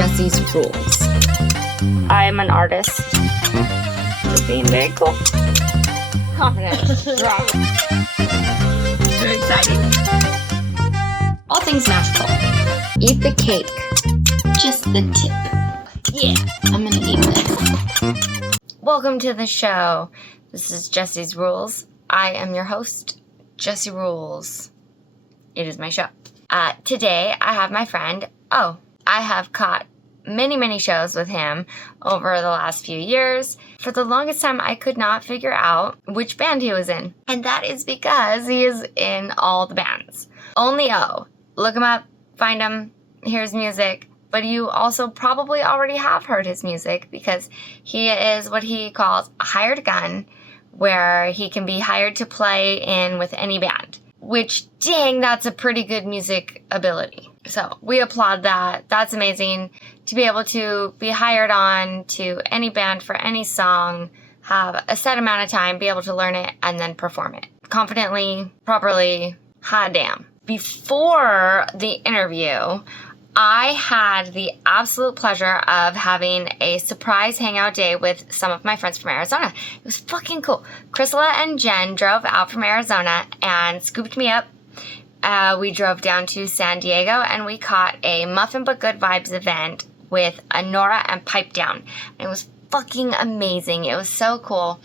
Jessie's Rules. I'm an artist. You're being very cool. Confidence. Rock. Very exciting. All things magical. Eat the cake. Just the tip. Yeah, I'm gonna eat that. Welcome to the show. This is Jessie's Rules. I am your host, Jessie Rules. It is my show. Today, I have my friend, Eaux. I have caught many shows with him over the last few years. For the longest time, I could not figure out which band he was in. And that is because he is in all the bands. OnlyEaux. Look him up, find him, hear his music. But you also probably already have heard his music because he is what he calls a hired gun, where he can be hired to play in with any band. Which, dang, that's a pretty good music ability. So we applaud that. That's amazing to be able to be hired on to any band for any song, have a set amount of time, be able to learn it, and then perform it confidently, properly. Hot damn. Before the interview, I had the absolute pleasure of having a surprise hangout day with some of my friends from Arizona. It was fucking cool. Crystal and Jen drove out from Arizona and scooped me up. We drove down to San Diego and we caught a Muffin But Good Vibes event with Nora and Pipe Down. It was fucking amazing. It was so cool.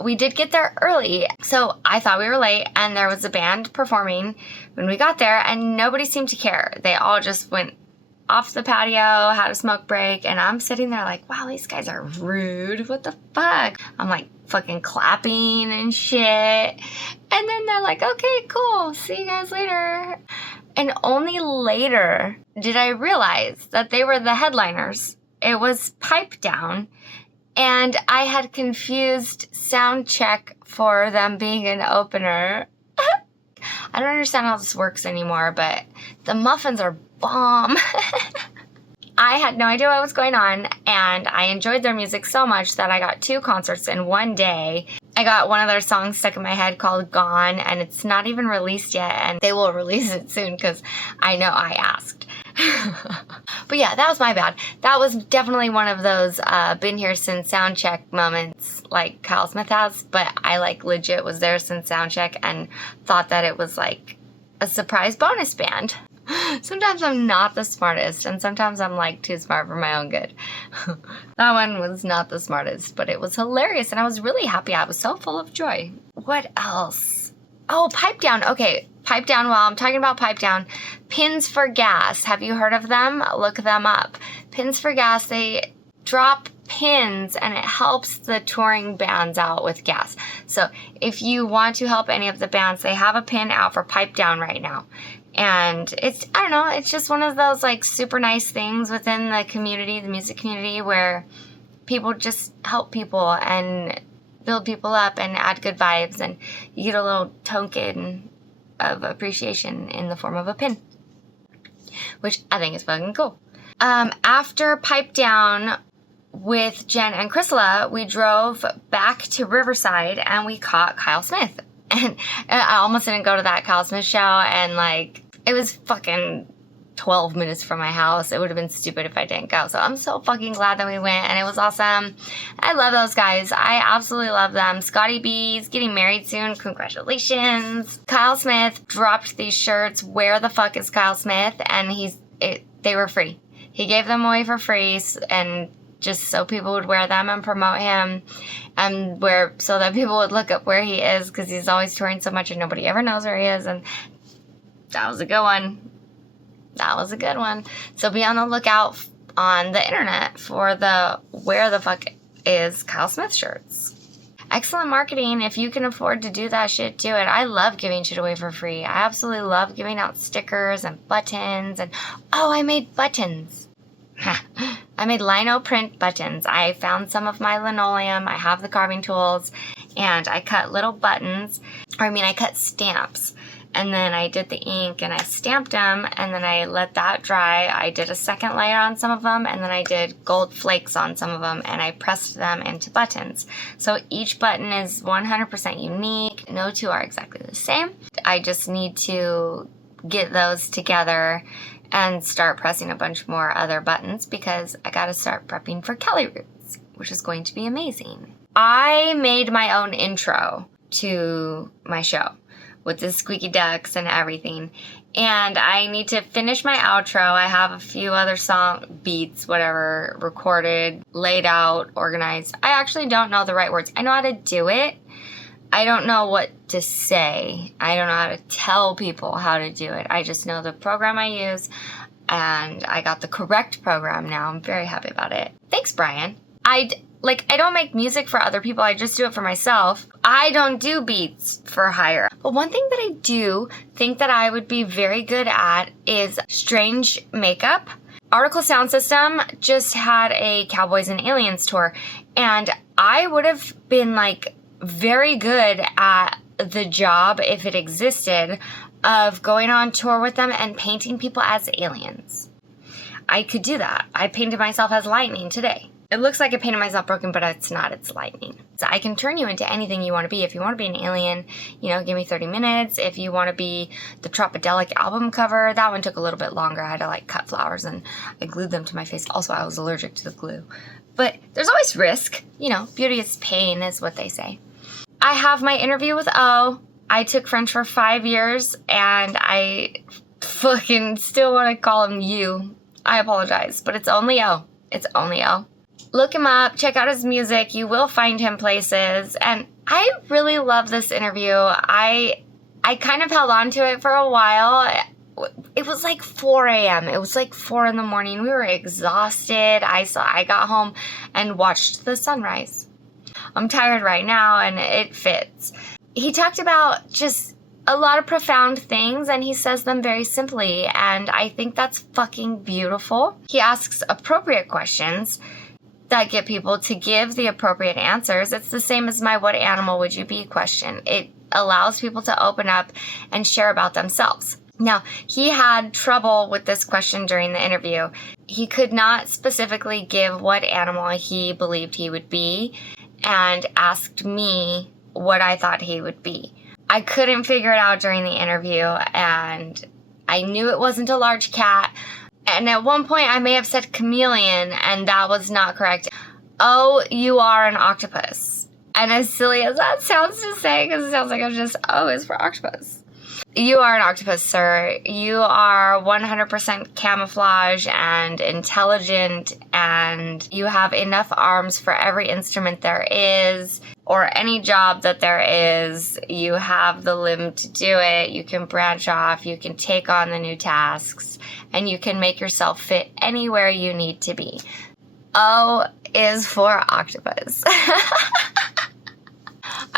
We did get there early, so I thought we were late, and there was a band performing when we got there, and nobody seemed to care. They all just went off the patio, had a smoke break, and I'm sitting there like, wow, these guys are rude. What the fuck? I'm like fucking clapping and shit. And then they're like, okay, cool. See you guys later. And only later did I realize that they were the headliners. It was Pipe Down. And I had confused sound check for them being an opener. I don't understand how this works anymore, but the muffins are bomb. I had no idea what was going on, and I enjoyed their music so much that I got 2 concerts in one day. I got one of their songs stuck in my head called Gone, and it's not even released yet, and they will release it soon because I know I asked. But yeah, that was my bad. That was definitely one of those been here since soundcheck moments like Kyle Smith has, but I like legit was there since soundcheck and thought that it was like a surprise bonus band. Sometimes I'm not the smartest, and sometimes I'm like too smart for my own good. That one was not the smartest, but it was hilarious, and I was really happy. I was so full of joy. What else? Oh, Pipe Down. Okay, Pipe Down. While I'm talking about Pipe Down, Pins for Gas. Have you heard of them? Look them up. Pins for Gas, they drop pins and it helps the touring bands out with gas. So if you want to help any of the bands, they have a pin out for Pipe Down right now. And it's, I don't know, it's just one of those like super nice things within the community, the music community, where people just help people and build people up and add good vibes, and you get a little token of appreciation in the form of a pin, which I think is fucking cool. After Pipe Down with Jen and Crystal, we drove back to Riverside and we caught Kyle Smith. And I almost didn't go to that Kyle Smith show, and like, it was fucking 12 minutes from my house. It would have been stupid if I didn't go. So I'm so fucking glad that we went, and it was awesome. I love those guys. I absolutely love them. Scotty B's getting married soon. Congratulations. Kyle Smith dropped these shirts. Where the fuck is Kyle Smith? And they were free. He gave them away for free, and just so people would wear them and promote him, and so that people would look up where he is, because he's always touring so much and nobody ever knows where he is. And that was a good one. That was a good one. So be on the lookout on the internet for the where the fuck is Kyle Smith shirts. Excellent marketing. If you can afford to do that shit, do it. I love giving shit away for free. I absolutely love giving out stickers and buttons. And oh, I made buttons. I made lino print buttons. I found some of my linoleum. I have the carving tools, and I cut little buttons. I cut stamps. And then I did the ink and I stamped them, and then I let that dry. I did a second layer on some of them, and then I did gold flakes on some of them, and I pressed them into buttons. So each button is 100% unique. No two are exactly the same. I just need to get those together and start pressing a bunch more other buttons because I gotta start prepping for Kelly Roots, which is going to be amazing. I made my own intro to my show with the squeaky ducks and everything. And I need to finish my outro. I have a few other song beats, whatever, recorded, laid out, organized. I actually don't know the right words. I know how to do it. I don't know what to say. I don't know how to tell people how to do it. I just know the program I use, and I got the correct program now. I'm very happy about it. Thanks, Brian. I don't make music for other people. I just do it for myself. I don't do beats for hire. But one thing that I do think that I would be very good at is strange makeup. Article Sound System just had a Cowboys and Aliens tour, and I would have been very good at the job, if it existed, of going on tour with them and painting people as aliens. I could do that. I painted myself as lightning today. It looks like I painted myself broken, but it's not. It's lightning. So I can turn you into anything you want to be. If you want to be an alien, give me 30 minutes. If you want to be the Tropodelic album cover, that one took a little bit longer. I had to cut flowers and I glued them to my face. Also, I was allergic to the glue. But there's always risk. Beauty is pain is what they say. I have my interview with Eaux. I took French for 5 years and I fucking still want to call him you. I apologize, but it's OnlyEaux. It's OnlyEaux. Look him up, check out his music, you will find him places, and I really love this interview. I kind of held on to it for a while. It was 4 a.m. It was 4 in the morning. We were exhausted. I got home and watched the sunrise. I'm tired right now, and it fits. He talked about just a lot of profound things, and he says them very simply, and I think that's fucking beautiful. He asks appropriate questions that get people to give the appropriate answers. It's the same as my "what animal would you be" question. It allows people to open up and share about themselves. Now, he had trouble with this question during the interview. He could not specifically give what animal he believed he would be, and asked me what I thought he would be. I couldn't figure it out during the interview, and I knew it wasn't a large cat. And at one point, I may have said chameleon, and that was not correct. Oh, you are an octopus. And as silly as that sounds to say, because it sounds like I'm just, oh, it's for octopus. You are an octopus, sir. You are 100% camouflage and intelligent, and you have enough arms for every instrument there is, or any job that there is. You have the limb to do it. You can branch off. You can take on the new tasks, and you can make yourself fit anywhere you need to be. O is for octopus.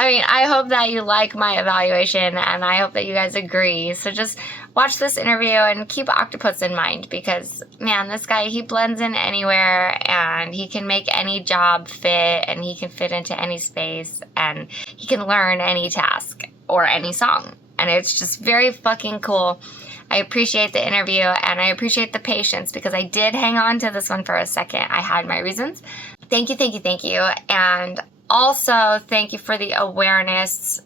I hope that you like my evaluation, and I hope that you guys agree. So just watch this interview and keep octopus in mind, because, man, this guy, he blends in anywhere, and he can make any job fit, and he can fit into any space, and he can learn any task or any song. And it's just very fucking cool. I appreciate the interview, and I appreciate the patience, because I did hang on to this one for a second. I had my reasons. Thank you, thank you, thank you. And also, thank you for the awareness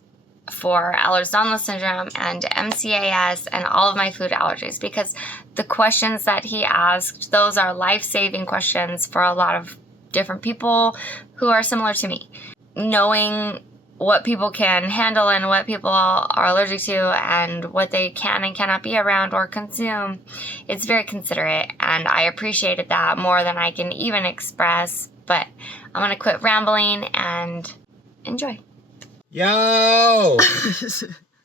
for Ehlers-Danlos syndrome and MCAS and all of my food allergies, because the questions that he asked, those are life-saving questions for a lot of different people who are similar to me. Knowing what people can handle and what people are allergic to and what they can and cannot be around or consume, it's very considerate, and I appreciated that more than I can even express. But I'm going to quit rambling and enjoy. Yo!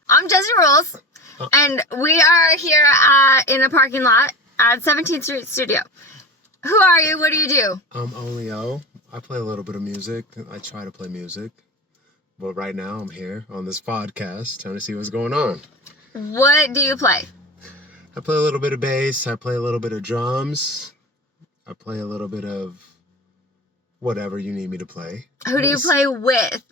I'm Jessie Rules, and we are here in the parking lot at 17th Street Studio. Who are you? What do you do? I'm OnlyEaux. I play a little bit of music. I try to play music. But right now I'm here on this podcast trying to see what's going on. What do you play? I play a little bit of bass. I play a little bit of drums. I play a little bit of whatever you need me to play. Who do you play with?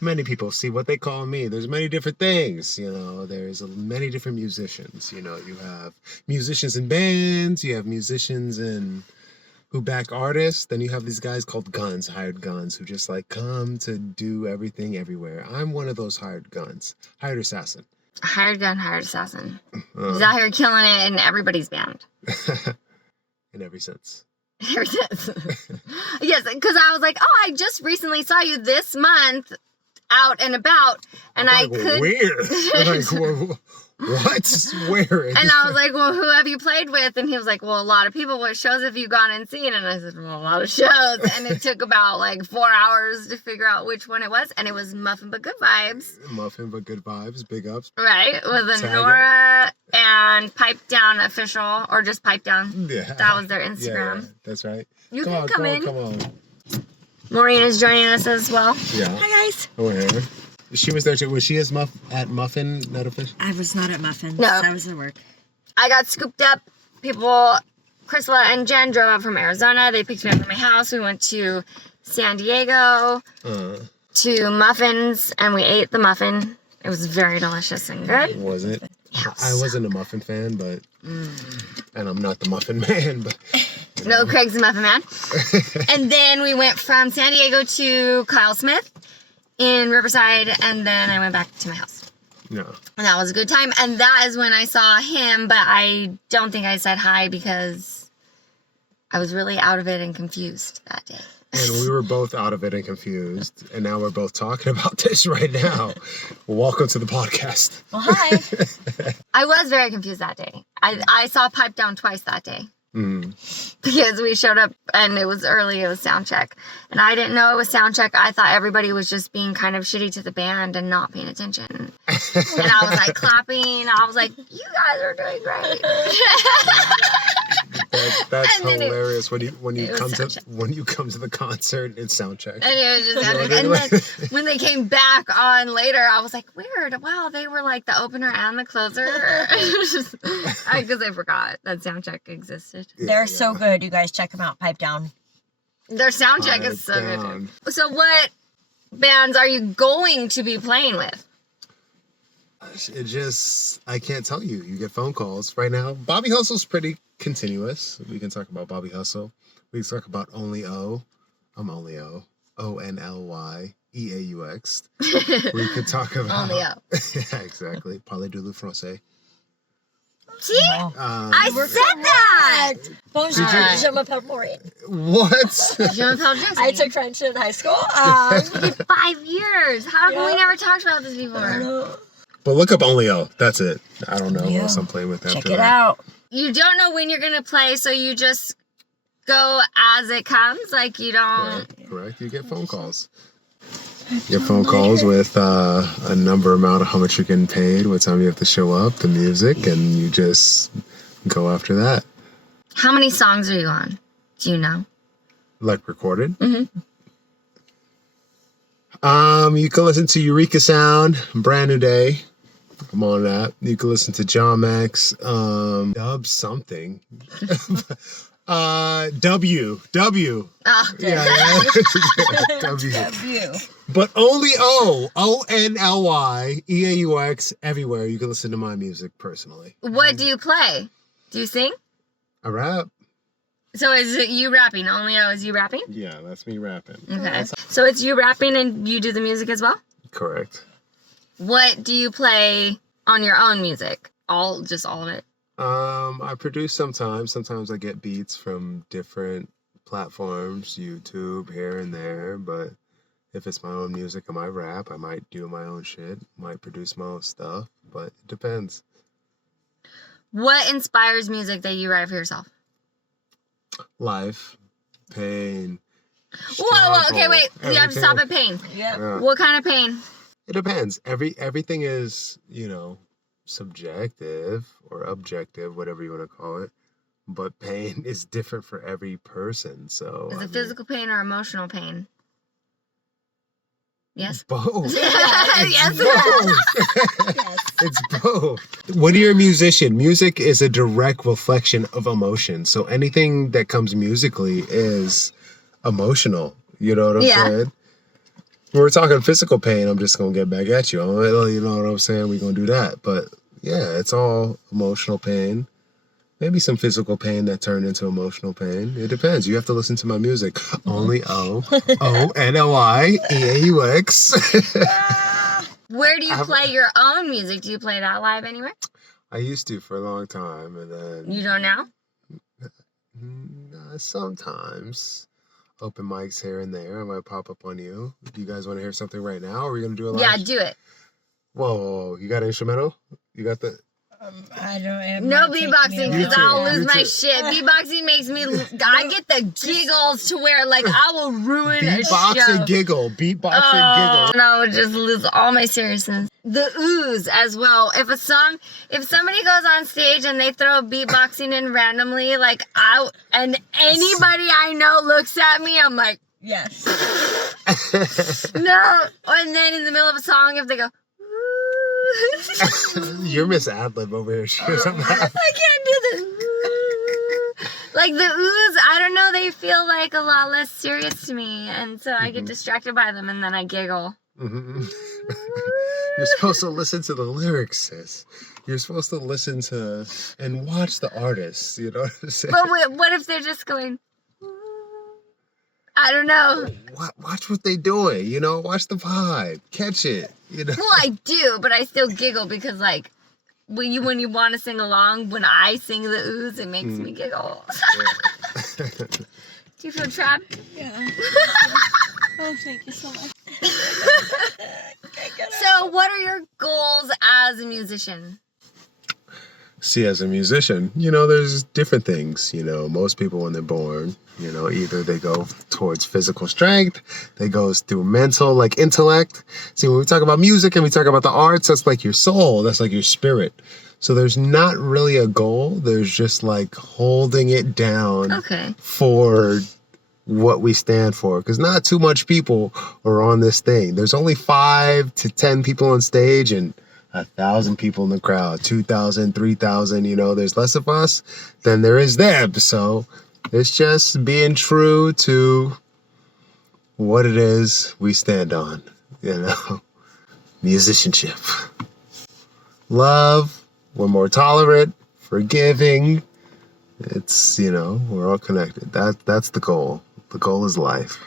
Many people see what they call me. There's many different things, there's many different musicians. You have musicians in bands, you have musicians who back artists, then you have these guys called guns, hired guns, who just come to do everything everywhere. I'm one of those hired guns, hired assassin. Hired gun, hired assassin. He's out here killing it in everybody's band. In every sense. Every sense. Yes, because I was like, oh, I just recently saw you this month out and about, and I could. Where? Like, what? Where? And I was like, well, who have you played with? And he was like, well, a lot of people. What shows have you gone and seen? And I said, well, a lot of shows. And it took about like 4 hours to figure out which one it was. And it was Muffin But Good Vibes. Muffin But Good Vibes. Big ups. Right. With a Nora and Pipe Down Official, or just Pipe Down. Yeah. That was their Instagram. Yeah, that's right. You can come in. Come on. Maureen is joining us as well. Yeah. Hi, guys. Oh, yeah. She was there too. Was she at Muffin, not official? I was not at Muffin. No. I was at work. I got scooped up. People, Crystal and Jen drove up from Arizona. They picked me up at my house. We went to San Diego to Muffins, and we ate the muffin. It was very delicious and good. Was it? Yes. I wasn't a muffin fan, but and I'm not the muffin man, but No, Craig's the muffin man. And then we went from San Diego to Kyle Smith in Riverside, and then I went back to my house. no. And that was a good time. And that is when I saw him, but I don't think I said hi because I was really out of it and confused that day. And we were both out of it and confused, and now we're both talking about this right now. Welcome to the podcast. Well, hi. I was very confused that day. I saw Pipe Down twice that day. Because we showed up and it was early, it was sound check. And I didn't know it was sound check. I thought everybody was just being kind of shitty to the band and not paying attention. And I was like clapping. I was like, you guys are doing great. That's And then hilarious when you was come sound to check. when you come to the concert, it's sound check. And it was just epic. And then when they came back on later, I was like, weird. Wow, they were like the opener and the closer. Because I forgot that sound check existed. They're so good. You guys check them out. Pipe Down. Their sound check is so Down. good. So what bands are you going to be playing with? It just, I can't tell you. You get phone calls right now. Bobby Hustle's pretty continuous. We can talk about Bobby Hustle. We can talk about OnlyEaux. I'm OnlyEaux. OnlyEaux. We could talk about OnlyEaux. Yeah, exactly. Parlez du français. See? Oh. I said that! Bonjour, Alright. je m'appelle Maureen. What? Jean-Paul Jessie. I took French in high school. You did 5 years. How come we Yeah. never talked about this before? But look up OnlyEaux. That's it. I don't know what Yeah. else I'm playing with after Check it that. out. You don't know when you're going to play, so you just go as it comes? Like you don't... Correct. You get phone calls. You get phone calls with a number amount of how much you're getting paid, what time you have to show up, the music, and you just go after that. How many songs are you on? Do you know? Like recorded? Mhm. You can listen to Eureka Sound, Brand New Day. I'm on that. You can listen to John Max, Dub something. W. Oh, Yeah. W. W. But OnlyEaux, OnlyEaux, everywhere. You can listen to my music personally. what do you play? Do you sing? I rap. So is it you rapping? OnlyEaux is you rapping? Yeah, that's me rapping. Okay. So it's you rapping and you do the music as well? Correct. What do you play on your own music? Just all of it? I produce sometimes. Sometimes I get beats from different platforms, YouTube, here and there. But if it's my own music, I might rap. I might do my own shit. Might produce my own stuff. But it depends. What inspires music that you write for yourself? Life, pain. Whoa, okay, struggle, wait. We have to stop everything. at pain. Yeah. Yeah. What kind of pain? It depends. Everything is, subjective or objective, whatever you want to call it. But pain is different for every person. So Is I it physical pain or emotional pain? Yes? both. Yes. It's both. Yes. It's both. When you're a musician, music is a direct reflection of emotion. So anything that comes musically is emotional. You know what I'm Yeah. saying? When we're talking physical pain, I'm just going to get back at you. You know what I'm saying? We're going to do that. But yeah, it's all emotional pain. Maybe some physical pain that turned into emotional pain. It depends. You have to listen to my music. OnlyEaux, OnlyEaux. Where do you play your own music? Do you play that live anywhere? I used to for a long time, and then You don't now? sometimes open mics here and there. I might pop up on you. Do you guys want to hear something right now? Or are we gonna do a live? Yeah, do it. Whoa, you got an instrumental? You got the? I don't have No beatboxing because I'll lose my too. shit. Beatboxing makes me, I get the giggles to where like I will ruin a Beatbox show. and giggle. Beatbox and giggle. And I would just lose all my seriousness. The Oaux as well. If somebody goes on stage and they throw beatboxing in randomly, like and anybody I know looks at me, I'm like, Yes. no. And then in the middle of a song, if they go, You're Miss Adlib over here. She goes, I can't do this. Like the Oaux, I don't know, they feel like a lot less serious to me. And so I get distracted by them and then I giggle. You're supposed to listen to the lyrics, sis. You're supposed to listen to and watch the artists. You know what I'm saying? But what if they're just going, I don't know. Watch what they doing. You know, watch the vibe. Catch it. You know. Well, I do, but I still giggle because, like, when you want to sing along, when I sing the Oaux, it makes me giggle. Do you feel trapped? Yeah. Oh, thank you so much. So, what are your goals as a musician? See, as a musician, you know, there's different things. You know, most people when they're born, you know, either they go towards physical strength, they go through mental, like intellect. See, when we talk about music and we talk about the arts, that's like your soul, that's like your spirit. So there's not really a goal. There's just like holding it down for what we stand for. Because not too much people are on this thing. There's only 5 to 10 people on stage and 1,000 people in the crowd, 2,000, 3,000, you know, there's less of us than there is them. So it's just being true to what it is we stand on, you know, musicianship. Love, we're more tolerant, forgiving. It's, you know, we're all connected. That's the goal. The goal is life.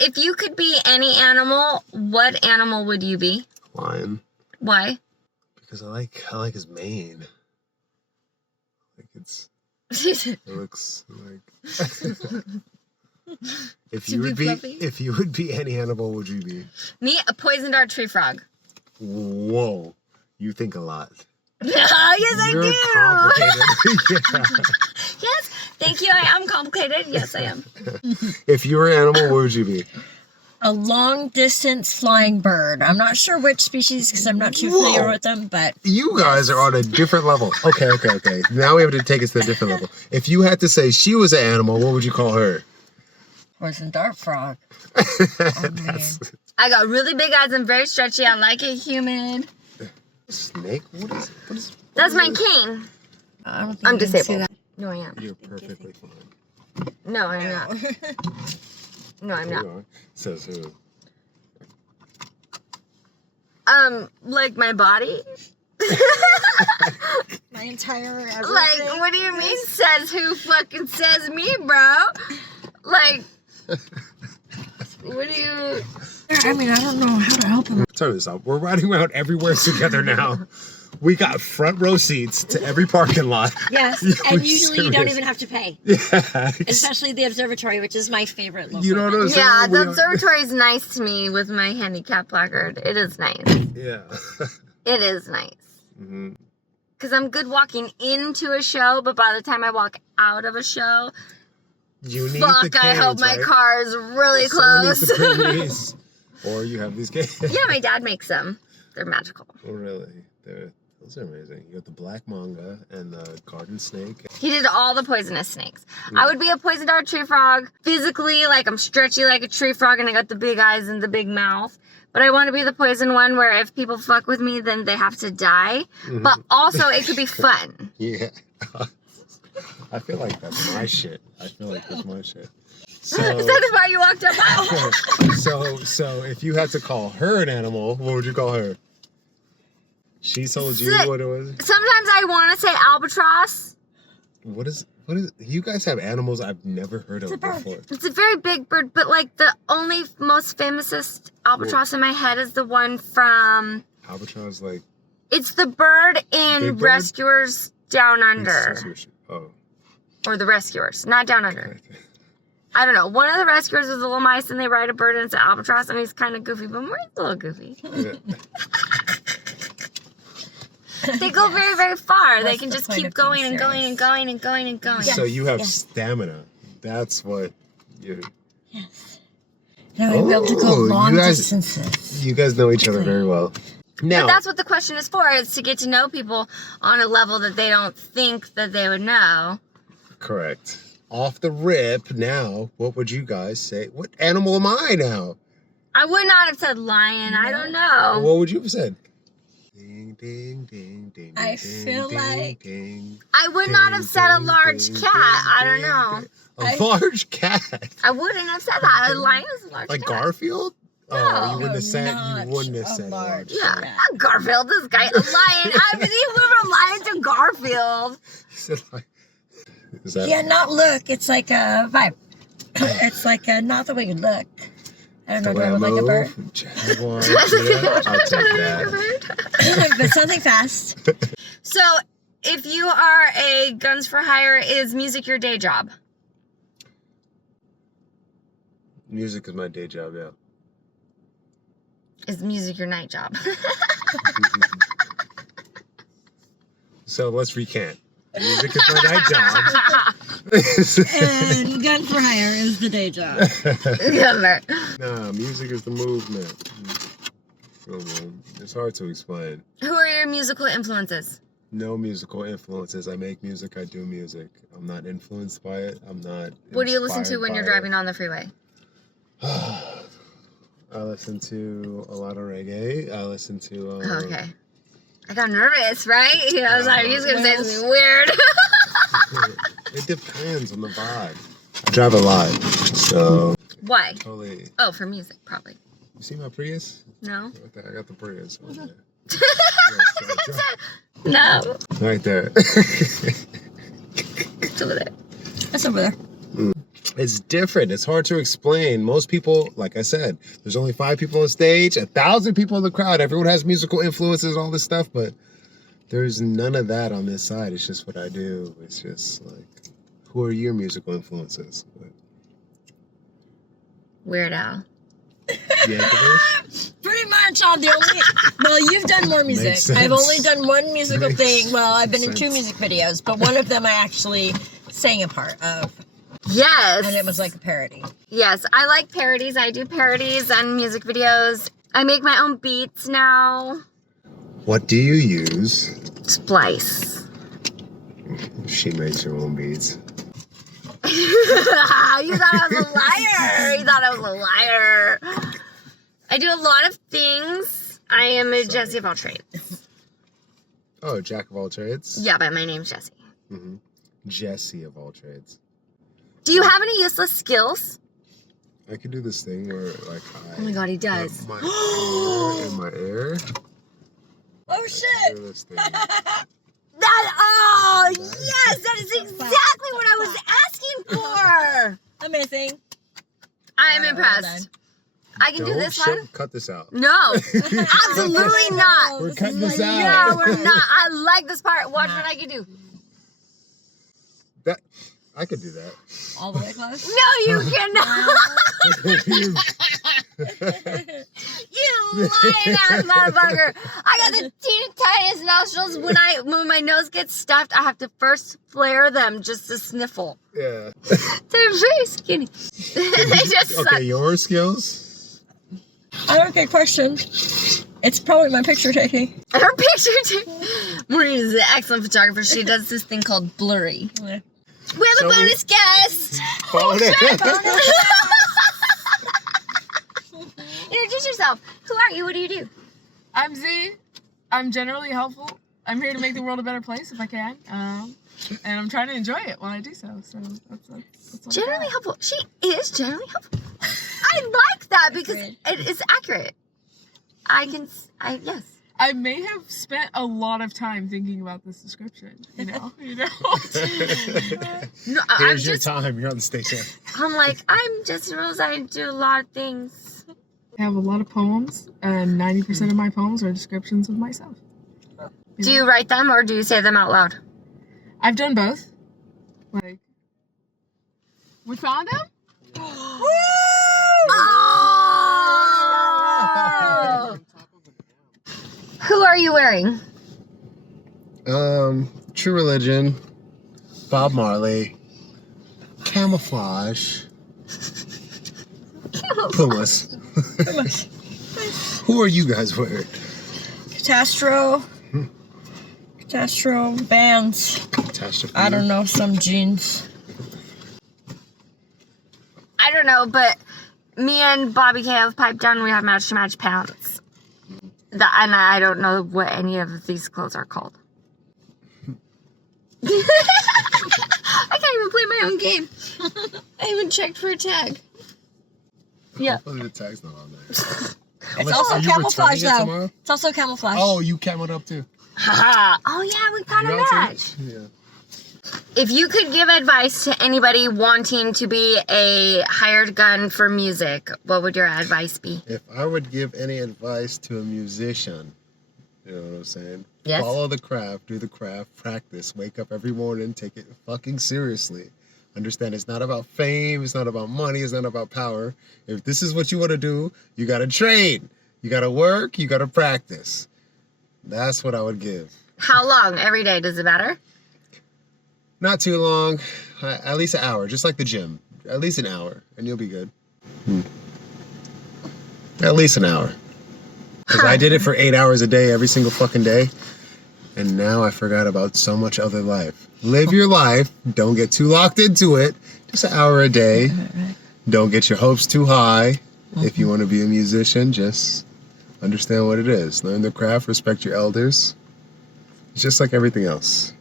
If you could be any animal, what animal would you be? Lion. Why? Because I like his mane. Like it looks like if you would be any animal, would you be? Me, a poison dart tree frog. Whoa. You think a lot. Yes, I You're do. complicated. Yeah. Yes, thank you. I am complicated. Yes, I am. If you were an animal, what would you be? A long-distance flying bird. I'm not sure which species because I'm not too familiar with them, but... You guys are on a different level. Okay. Now we have to take it to a different level. If you had to say she was an animal, what would you call her? Poison dart frog. I got really big eyes and very stretchy. I like it humid. Snake? What is That's my cane. I don't think I'm you can see disabled. that. No, I am. You're perfectly fine. No, I'm not. No, I'm not. You are. Says who? Like my body? My entire everything. Like, what do you mean says who fucking says me, bro? Like, what do you... I mean, I don't know how to help him. Turn this up. We're riding around everywhere together now. We got front row seats to every parking lot. Yes, and usually you don't even have to pay. Yeah. Especially the observatory, which is my favorite local. You know what I'm saying? Yeah, the observatory is nice to me with my handicap placard. It is nice. Yeah. It is nice. Because I'm good walking into a show, but by the time I walk out of a show, You need fuck, the cans, I hope my right? car is really Someone needs close. to bring these. Or you have these cans. Yeah, my dad makes them. They're magical. Oh, really? Those are amazing. You got the black manga and the garden snake. He did all the poisonous snakes. I would be a poison dart tree frog. Physically, like I'm stretchy like a tree frog and I got the big eyes and the big mouth. But I want to be the poison one where if people fuck with me, then they have to die. But also, it could be fun. Yeah. I feel like that's my shit. So, Is that why you walked up? so if you had to call her an animal, what would you call her? She told you what it was? Sometimes I want to say albatross. What is What is it? You guys have animals I've never heard of It's a bird. before. It's a very big bird, but like the only most famousest albatross in my head is the one from... Albatross, like... It's the bird in Big bird? Rescuers Down Under. Oh. Or the Rescuers, not Down Under. I don't know. One of the Rescuers is little mice and they ride a bird and it's an albatross and he's kind of goofy, but Maureen's a little goofy. Yeah. They go very, very far. They What's can the just point keep of being going and going serious? and going and going and going. So you have Yeah. stamina. That's what you're... Yes. Now I'm able to go Oh, long you guys- distances. You guys know each other very well. Now, But that's what the question is for. It's to get to know people on a level that they don't think that they would know. correct. Off the rip, now, what would you guys say? What animal am I now? I would not have said lion. I don't know. What would you have said? Ding, ding, ding, ding, I ding, feel ding, like- ding, I would not have said a ding, large ding, cat. ding, I don't ding, know. ding. A large cat? I wouldn't have said that. A lion is a large Like cat. Garfield? Oh, you wouldn't have said, not you wouldn't have a said large large. Yeah, cat. not Garfield. This guy, a lion. I mean, he went from lion to Garfield. He said like, is that... Yeah, not look. It's like a vibe. It's like a, not the way you look. I don't know, do I look like a bird? Jaguar, yeah, I'll take that. But something fast. So, if you are a guns for hire, is music your day job? Music is my day job, yeah. Is music your night job? So let's recant. Music is my night job. And gun for hire is the day job. Nah, music is the movement. Oh, man. It's hard to explain. Who are your musical influences? No musical influences. I make music, I do music. I'm not influenced by it. I'm not. What do you listen to inspired when you're by it. driving on the freeway? I listen to a lot of reggae. I listen to. Okay. I got nervous, right? I was like, he's going to say something weird. It depends on the vibe. I drive a lot, so. Why? Totally. Oh, for music, probably. You see my Prius? No. Right there. I got the Prius. Right there. No. Right there. It's over there. That's over there. It's different. It's hard to explain. Most people, like I said, there's only 5 people on stage, 1,000 people in the crowd. Everyone has musical influences, all this stuff, but there's none of that on this side. It's just what I do. It's just like, who are your musical influences? Weird Al. Yankovic? Pretty much on the only. Well, you've done more music. Makes sense. I've only done one musical Makes thing. Well, I've been in 2 sense. music videos, but one of them I actually sang a part of, Yes. and it was like a parody. Yes, I like parodies. I do parodies and music videos. I make my own beats now. What do you use? Splice. She makes her own beats. You thought I was a liar. You thought I was a liar. I do a lot of things. I am a Jessie of all trades. Oh, jack of all trades? Yeah, but my name's Jessie. Mm-hmm. Jessie of all trades. Do you have any useless skills? I could do this thing where, like, Oh my god, he does. put my hair in my ear. Oh Do shit! this thing. Oh, yes, that is exactly what I was asking for. Amazing. I am Well impressed. done. I can do Don't this one. Cut this out. No, absolutely not. We're This cutting is this like- out. No, we're not. I like this part. Watch what I can do. That I could do that. All the way close. No, you cannot. You lying ass motherfucker. I got the teeny tiniest nostrils. When my nose gets stuffed, I have to first flare them just to sniffle. Yeah. They're very skinny. They just suck. Okay, your skills? Okay, question. It's probably my picture taking. Her picture too. Maureen is an excellent photographer. She does this thing called blurry. Yeah. We have So a we- bonus guest. Introduce yourself. Who are you? What do you do? I'm Z. I'm generally helpful. I'm here to make the world a better place if I can. And I'm trying to enjoy it while I do so. So that's what I Generally got. helpful. She is generally helpful. I like that because Accurate. it is accurate. Yes. I may have spent a lot of time thinking about this description. You know. No, Here's your time. You're on the station. I'm like, I'm Jessie Rules. I do a lot of things. I have a lot of poems, and 90% of my poems are descriptions of myself. Do you write them or do you say them out loud? I've done both. Like, we found him? Oh! Who are you wearing? True Religion, Bob Marley, Camouflage, Pumas. Who are you guys wearing? Catastro Vans. Catastrophe. I don't know, some jeans. I don't know, but me and Bobby K have piped down. We have match-to-match pants. And I don't know what any of these clothes are called. I can't even play my own game. I even checked for a tag. Yeah. Hopefully the tag's not on there. It's also camouflage, though. Tomorrow? It's also camouflage. Oh, you camoed up too. Haha. Oh, yeah, we got a You out too? match. Yeah. If you could give advice to anybody wanting to be a hired gun for music, what would your advice be? If I would give any advice to a musician, you know what I'm saying? Yes. Follow the craft, do the craft, practice, wake up every morning, take it fucking seriously. Understand it's not about fame, it's not about money, it's not about power. If this is what you want to do, you got to train. You got to work, you got to practice. That's what I would give. How long? Every day? Does it matter? Not too long, at least an hour, just like the gym. At least an hour, and you'll be good. At least an hour. Because I did it for 8 hours a day, every single fucking day. And now I forgot about so much other life. Live your life. Don't get too locked into it. Just an hour a day. Don't get your hopes too high. If you want to be a musician, just understand what it is. Learn the craft, respect your elders. It's just like everything else.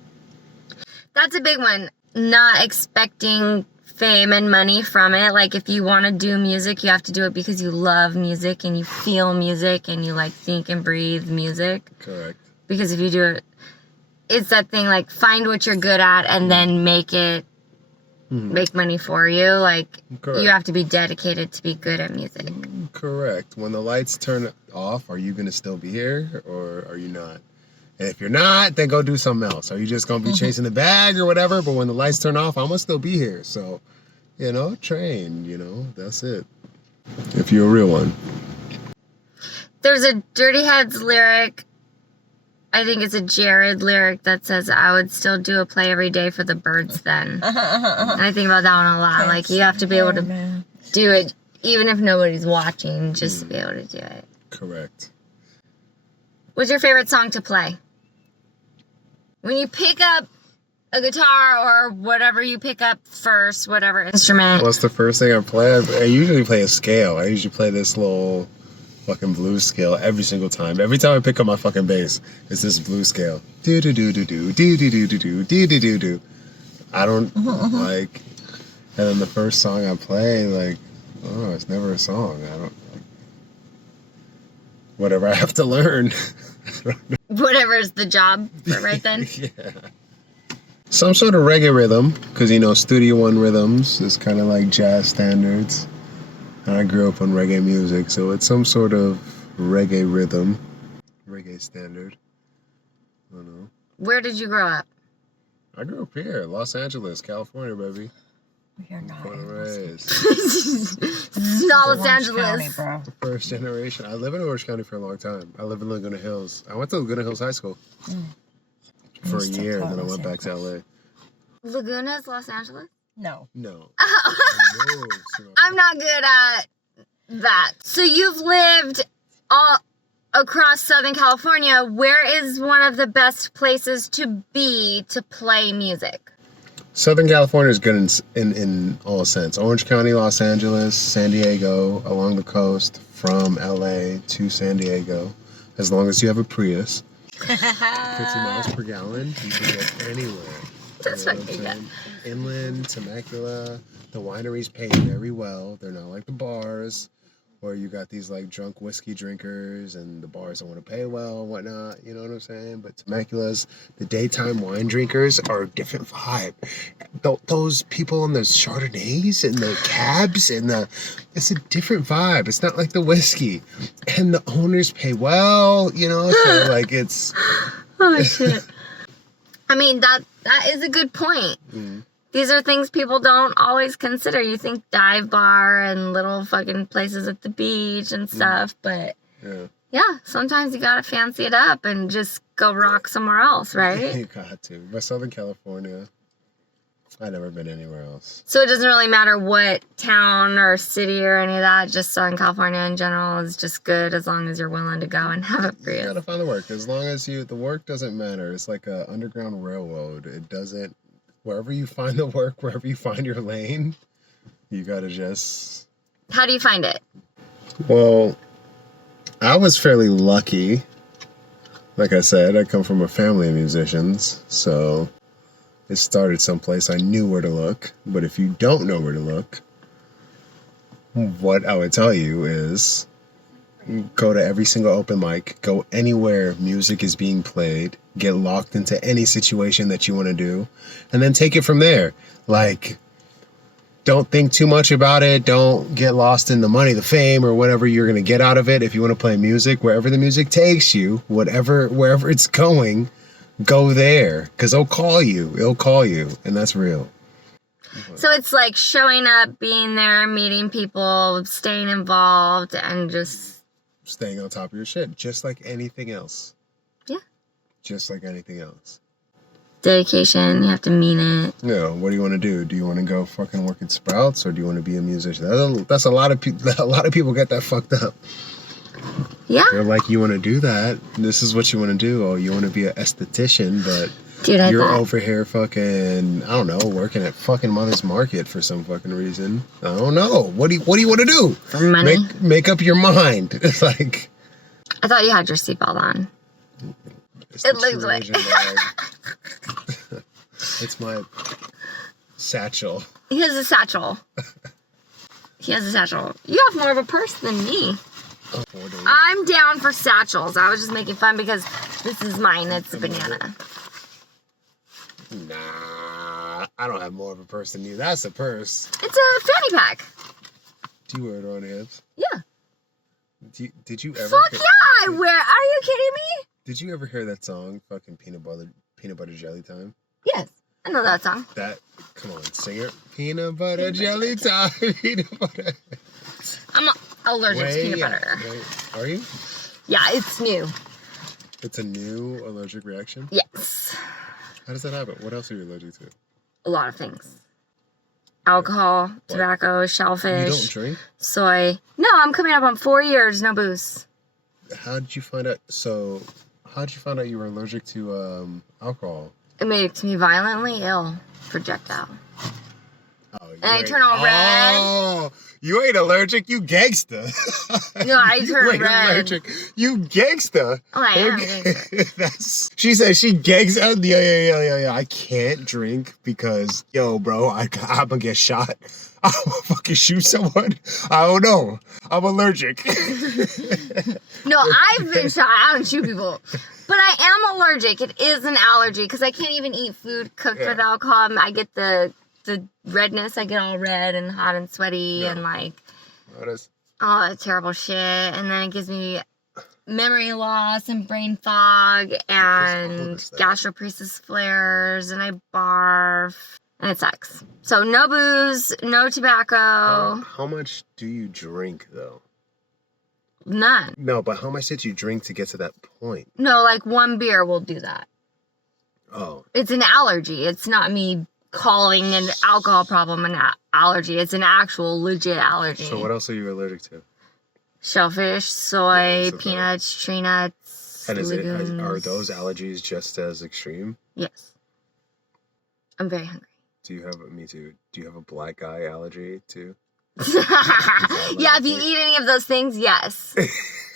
That's a big one. Not expecting fame and money from it. Like, if you want to do music, you have to do it because you love music and you feel music and you, like, think and breathe music. Correct. Because if you do it, it's that thing, like, find what you're good at and then make it, make money for you. Like, Correct. you have to be dedicated to be good at music. Correct. When the lights turn off, are you going to still be here or are you not? And if you're not, then go do something else. Are you just going to be chasing the bag or whatever? But when the lights turn off, I'm going to still be here. So, you know, train, you know, that's it. If you're a real one. There's a Dirty Heads lyric, I think it's a Jared lyric that says, I would still do a play every day for the birds then. And I think about that one a lot. Like, you have to be able to do it even if nobody's watching, just to be able to do it. Correct. What's your favorite song to play? When you pick up a guitar or whatever you pick up first, whatever instrument. What's the first thing I play? I usually play a scale. I usually play this little fucking blues scale every single time. Every time I pick up my fucking bass, it's this blues scale. Do do do do do do do do do do do do do do. I don't like. And then the first song I play, like, oh, it's never a song. I don't. Like, whatever I have to learn. Whatever's the job for right then. Yeah. Some sort of reggae rhythm, because, you know, Studio One rhythms is kind of like jazz standards. And I grew up on reggae music, so it's some sort of reggae rhythm. Reggae standard. I don't know. Where did you grow up? I grew up here, Los Angeles, California, baby. You're not Born and in raised. Not Los Orange Angeles. County, bro. First generation. I live in Orange County for a long time. I live in Laguna Hills. I went to Laguna Hills High School for a used to year, call then I Los went back to LA. Laguna's Los Angeles? No. No. Oh. I'm not good at that. So you've lived all across Southern California. Where is one of the best places to be to play music? Southern California is good in all sense. Orange County, Los Angeles, San Diego, along the coast, from LA to San Diego. As long as you have a Prius, 50 miles per gallon, you can get anywhere. That's You know fucking what I'm good. saying? Inland, Temecula, the wineries pay very well. They're not like the bars. Or you got these like drunk whiskey drinkers and the bars don't want to pay well and whatnot, you know what I'm saying? But Temecula's, the daytime wine drinkers are a different vibe. Those people in the Chardonnays and the cabs and it's a different vibe. It's not like the whiskey. And the owners pay well, you know, so like it's... Oh, shit. I mean, that is a good point. Mm. These are things people don't always consider. You think dive bar and little fucking places at the beach and stuff, but yeah, sometimes you gotta fancy it up and just go rock somewhere else, right? You got to. But Southern California, I've never been anywhere else. So it doesn't really matter what town or city or any of that, just Southern California in general is just good as long as you're willing to go and have it for you. You gotta find the work. As long as the work doesn't matter. It's like a underground railroad. It doesn't... Wherever you find the work, wherever you find your lane, you gotta just... How do you find it? Well, I was fairly lucky. Like I said, I come from a family of musicians, so it started someplace. I knew where to look, but if you don't know where to look, what I would tell you is go to every single open mic, go anywhere music is being played, get locked into any situation that you want to do, and then take it from there. Like, don't think too much about it. Don't get lost in the money, the fame, or whatever you're going to get out of it. If you want to play music, wherever the music takes you, wherever it's going, go there. Because it'll call you, and that's real. So it's like showing up, being there, meeting people, staying involved, and just... Staying on top of your shit, just like anything else. Yeah. Just like anything else. Dedication, you have to mean it. Yeah, what do you want to do? Do you want to go fucking work at Sprouts, or do you want to be a musician? That's a lot of people. A lot of people get that fucked up. Yeah. They're like, you want to do that? This is what you want to do. Oh, you want to be an esthetician, but dude, you're over here fucking, I don't know, working at fucking Mother's Market for some fucking reason. I don't know. What do you want to do? For money. Make up your mind. It's like, I thought you had your seatbelt on. It looks like. It's my satchel. He has a satchel. He has a satchel. You have more of a purse than me. I'm down for satchels. I was just making fun because this is mine. It's a banana. Nah, I don't have more of a purse than you. That's a purse. It's a fanny pack. Do you wear it on your hips? Yeah. Did you ever? Fuck yeah, I wear. Are you kidding me? Did you ever hear that song, fucking peanut butter jelly time? Yes, I know that song. Come on, sing it. Peanut butter jelly time. Peanut butter. I'm allergic to peanut butter. Wait, are you? Yeah, it's new. It's a new allergic reaction? Yes. How does that happen? What else are you allergic to? A lot of things. Alcohol, tobacco, shellfish. You don't drink? Soy. No, I'm coming up on 4 years, no booze. How did you find out? So, how did you find out you were allergic to alcohol? It makes me violently ill. Projectile. Oh, and I turn all red. Oh, you ain't allergic, you gangsta. No, I turn red. Allergic. You gangsta. Oh, I am gangsta. She said she gangsta. Yeah. I can't drink because, yo, bro, I'm gonna get shot. I'm gonna fucking shoot someone. I don't know. I'm allergic. No, I've been shot. I don't shoot people. But I am allergic. It is an allergy because I can't even eat food cooked with alcohol. I get the redness. I get all red and hot and sweaty and like all that terrible shit. And then it gives me memory loss and brain fog and gastroparesis flares and I barf and it sucks. So no booze, no tobacco. How much do you drink though? None. No, but how much did you drink to get to that point? No, like 1 beer will do that. Oh. It's an allergy. It's not me calling an alcohol problem an allergy. It's an actual legit allergy. So what else are you allergic to? Shellfish, soy, peanuts, tree nuts, and legumes. Are those allergies just as extreme? Yes. I'm very hungry. Me too. Do you have a black eye allergy too? Yeah, if you eat any of those things, yes.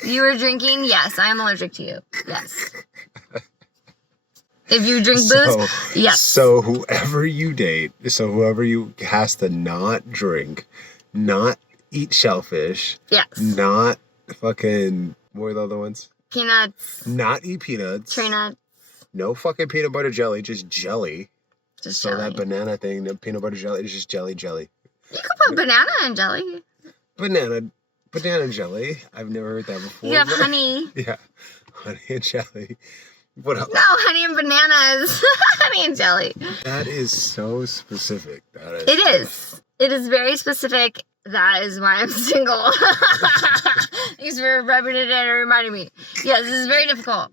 You were drinking, yes, I am allergic to you. Yes. If you drink booze, yes. So whoever you date, whoever you has to not drink, not eat shellfish. Yes. Not fucking, what were the other ones? Peanuts. Not eat peanuts. Tree nuts. No fucking peanut butter jelly, just jelly. Just so jelly. that banana thing, the peanut butter jelly, is just jelly. You could put banana in jelly. Banana jelly. I've never heard that before. You have honey. Yeah, honey and jelly. What else? No, honey and bananas. Honey and jelly. That is so specific. It is. It is very specific. That is why I'm single. Thanks for rubbing it in and reminding me. Yes, this is very difficult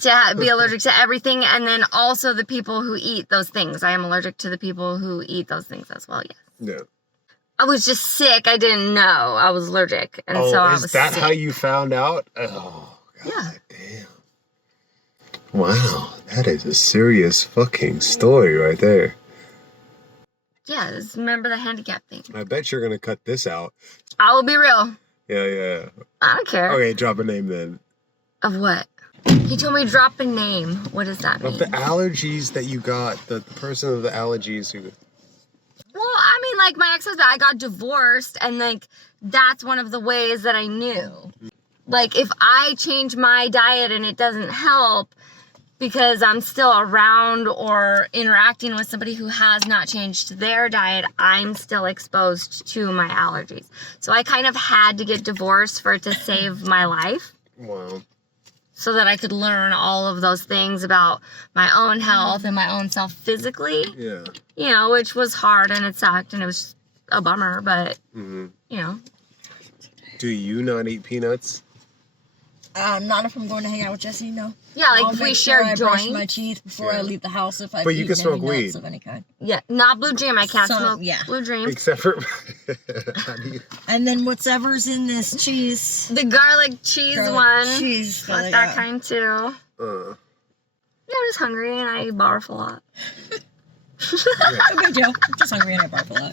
to be allergic to everything, and then also the people who eat those things. I am allergic to the people who eat those things as well. Yes. Yeah. I was just sick. I didn't know I was allergic, and so I was is that sick. how you found out? Oh, God Yeah. damn. Wow, that is a serious fucking story right there. Yeah, just remember the handicap thing. I bet you're gonna cut this out. I will be real. Yeah. I don't care. Okay, drop a name then. Of what? He told me drop a name. What does that mean? Of the allergies that you got, the person of the allergies who... Well, I mean, like, my ex-husband, I got divorced, and, like, that's one of the ways that I knew. Like, if I change my diet and it doesn't help because I'm still around or interacting with somebody who has not changed their diet, I'm still exposed to my allergies. So I kind of had to get divorced for it to save my life. Wow. So that I could learn all of those things about my own health and my own self physically. Yeah. You know, which was hard and it sucked and it was a bummer, but, you know. Do you not eat peanuts? Not if I'm going to hang out with Jessie, no. Yeah, like I'll if we make share sure I brush my joints. teeth before I leave the house if I But you can smoke weed. of any kind. Yeah, not Blue Dream. I can't smoke Blue Dream. Except for... How do you... And then whatever's in this cheese. The garlic cheese one. Cheese. Like that kind too. Yeah, I'm just hungry and I barf a lot. Okay, Joe. I'm just hungry and I barf a lot.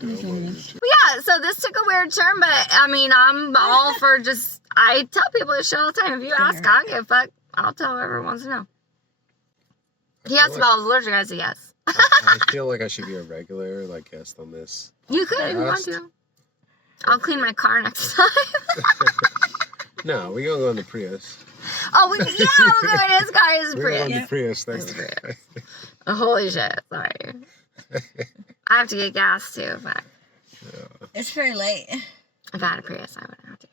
But yeah, so this took a weird turn, but I mean, I'm all for just, I tell people this shit all the time. If you ask, I don't give a fuck. I'll tell whoever wants to know. He asked if I was allergic, I said yes. I feel like I should be a regular, like, guest on this. You could if you want to. I'll clean my car next time. No, we're gonna go in the Prius. Oh, we'll go in his car, his We're Prius. going in the Prius next time. Oh, holy shit, sorry. I have to get gas too, but It's very late. if I had a Prius, I wouldn't have to.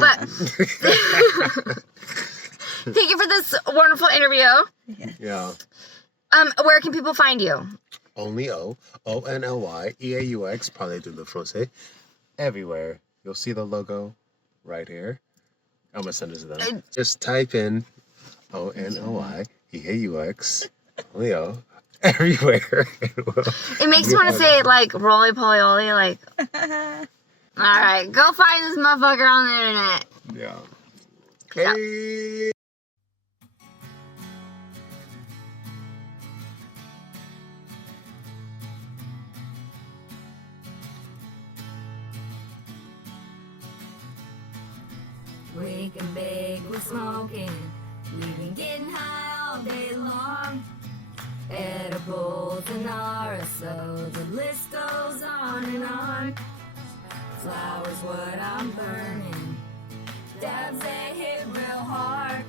But thank you for this wonderful interview. Yeah. Where can people find you? OnlyEaux, OnlyEaux, parler de le français. Everywhere. You'll see the logo right here. I'm gonna send it to them. Just type in OnlyEaux, OnlyEaux, everywhere. It makes me want to say like roly poly oly, like. All right, go find this motherfucker on the internet. Yeah. Peace out. Hey. We can bake, we're smoking. We've been getting high all day long. Edibles and RSO, the list goes on and on. Flowers, what I'm burning. Dabs, they hit real hard.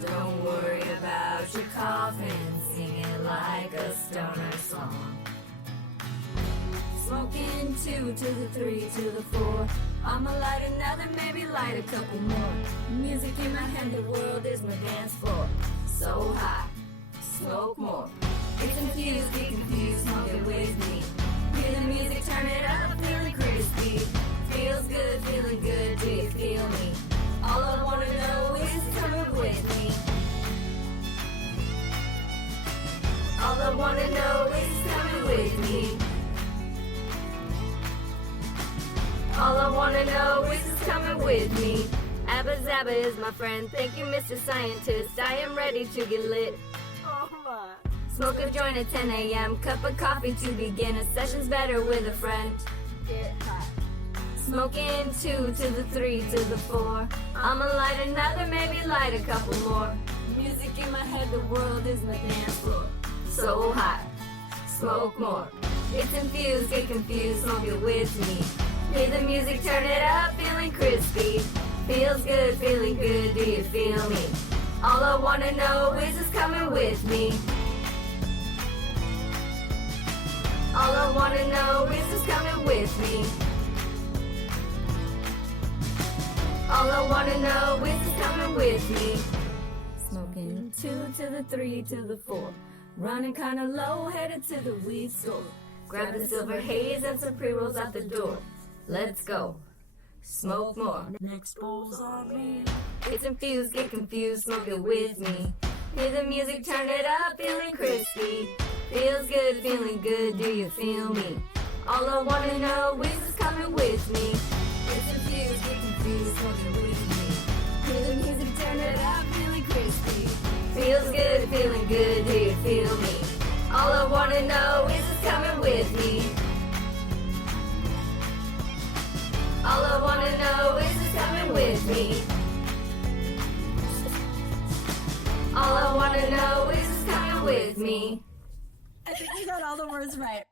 Don't worry about your coffin. Sing it like a stoner song. Smoking 2 to the 3 to the 4. I'ma light another, maybe light a couple more. Music in my hand, the world is my dance floor. So high, smoke more. Get confused, smoke it with me. Hear the music, turn it up, feeling crispy. Feels good, feeling good, do you feel me? All I wanna know is coming with me. All I wanna know is coming with me. All I wanna know is coming with me. Abba Zabba is my friend. Thank you, Mr. Scientist. I am ready to get lit. Oh my. Smoke a joint at 10 a.m. Cup of coffee to begin. A session's better with a friend. Get high. Smoking 2 to the 3 to the 4. I'ma light another, maybe light a couple more. Music in my head, the world is my dance floor. So high, smoke more. It's infused, get confused, smoke it with me. Hear the music, turn it up, feeling crispy. Feels good, feeling good, do you feel me? All I wanna know is who's coming with me. All I wanna know is who's coming with me. All I wanna know is who's coming with me. Smoking 2 to the 3 to the 4. Running kinda low, headed to the weed store. Grab a silver haze and some pre-rolls out the door. Let's go. Smoke more. Next bowl's on me. It's infused, get confused, smoke it with me. Hear the music, turn it up, feeling crispy. Feels good, feeling good, do you feel me? All I wanna know is who's coming with me. It's infused, get confused, smoke it with me. Hear the music, turn it up, feeling crispy. Feels good, feeling good, do you feel me? All I wanna know is who's coming with me. All I wanna know is who's coming with me. All I wanna know is who's coming with me. I think you got all the words right.